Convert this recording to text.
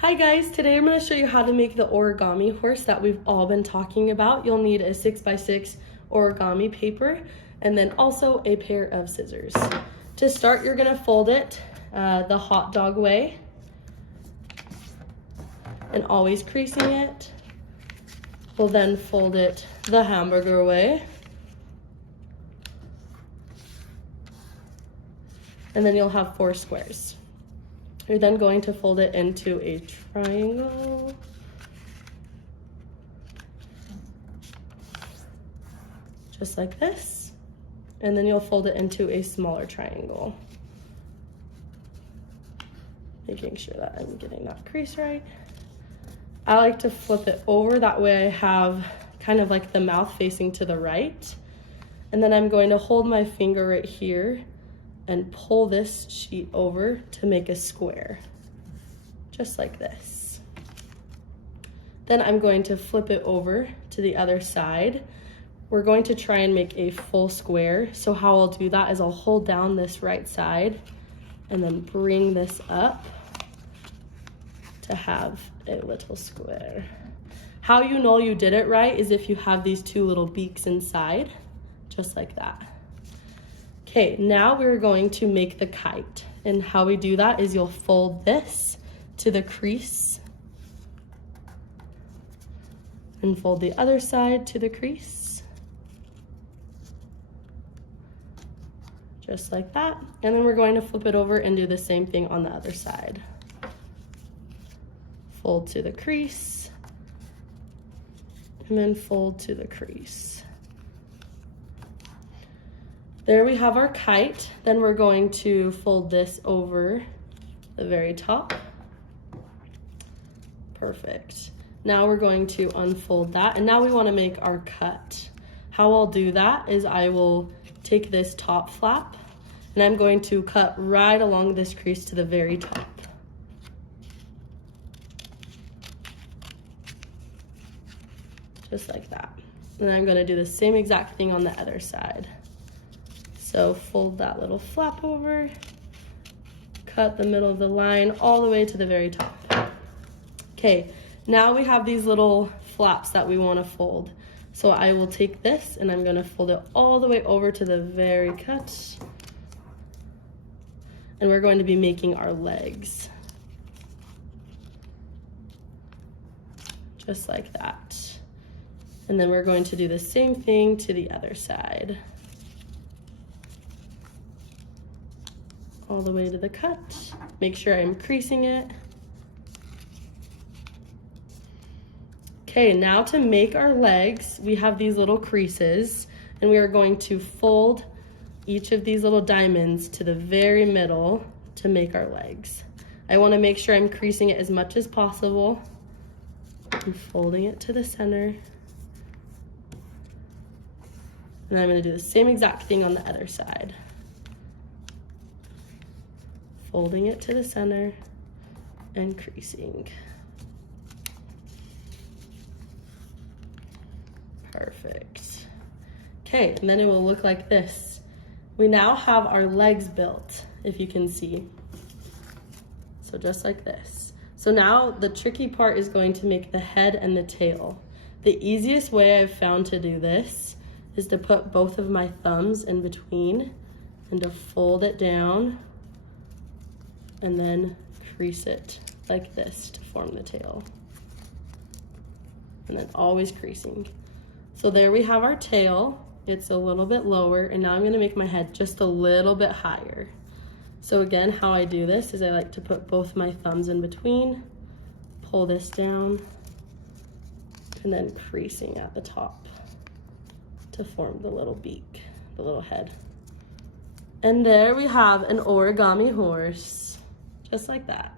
Hi guys, today I'm going to show you how to make the origami horse that we've all been talking about. You'll need a 6x6 origami paper and then also a pair of scissors. To start, you're going to fold it the hot dog way and always creasing it. We'll then fold it the hamburger way. And then you'll have 4 squares. You're then going to fold it into a triangle. Just like this. And then you'll fold it into a smaller triangle. Making sure that I'm getting that crease right. I like to flip it over, that way I have kind of like the mouth facing to the right. And then I'm going to hold my finger right here and pull this sheet over to make a square, just like this. Then I'm going to flip it over to the other side. We're going to try and make a full square. So how I'll do that is I'll hold down this right side and then bring this up to have a little square. How you know you did it right is if you have these 2 little beaks inside, just like that. Okay, now we're going to make the kite. And how we do that is you'll fold this to the crease and fold the other side to the crease. Just like that. And then we're going to flip it over and do the same thing on the other side. Fold to the crease and then fold to the crease. There we have our kite. Then we're going to fold this over the very top. Perfect. Now we're going to unfold that, and now we want to make our cut. How I'll do that is I will take this top flap and I'm going to cut right along this crease to the very top. Just like that. And I'm going to do the same exact thing on the other side. So fold that little flap over, cut the middle of the line all the way to the very top. Okay, now we have these little flaps that we want to fold. So I will take this and I'm going to fold it all the way over to the very cut. And we're going to be making our legs. Just like that. And then we're going to do the same thing to the other side. All the way to the cut. Make sure I'm creasing it. Okay, now to make our legs, we have these little creases, and we are going to fold each of these little diamonds to the very middle to make our legs. I want to make sure I'm creasing it as much as possible. I'm folding it to the center. And I'm going to do the same exact thing on the other side. Folding it to the center and creasing. Perfect. Okay, and then it will look like this. We now have our legs built, if you can see. So just like this. So now the tricky part is going to make the head and the tail. The easiest way I've found to do this is to put both of my thumbs in between and to fold it down and then crease it like this to form the tail. And then always creasing. So there we have our tail. It's a little bit lower, and now I'm gonna make my head just a little bit higher. So again, how I do this is I like to put both my thumbs in between, pull this down, and then creasing at the top to form the little beak, the little head. And there we have an origami horse. Just like that.